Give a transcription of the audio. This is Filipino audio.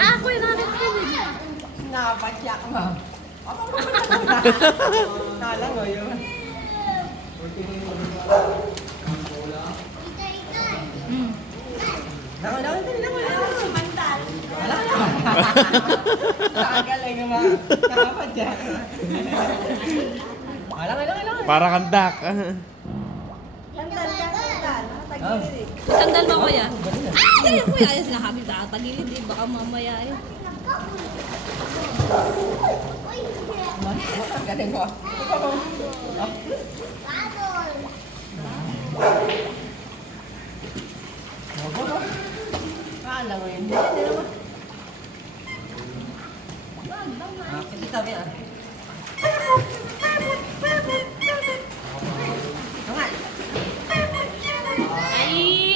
Ako yung nakakita. Napatyak mo. Kala mo yun. Langoy. Nakagaling naman. Nakapatyak. Langoy. Para kandak. Sandal mo kuya. Ay, kuya, ayos na kami sa tagilid eh. Baka mamaya eh. Galing ko. Kala mo yun.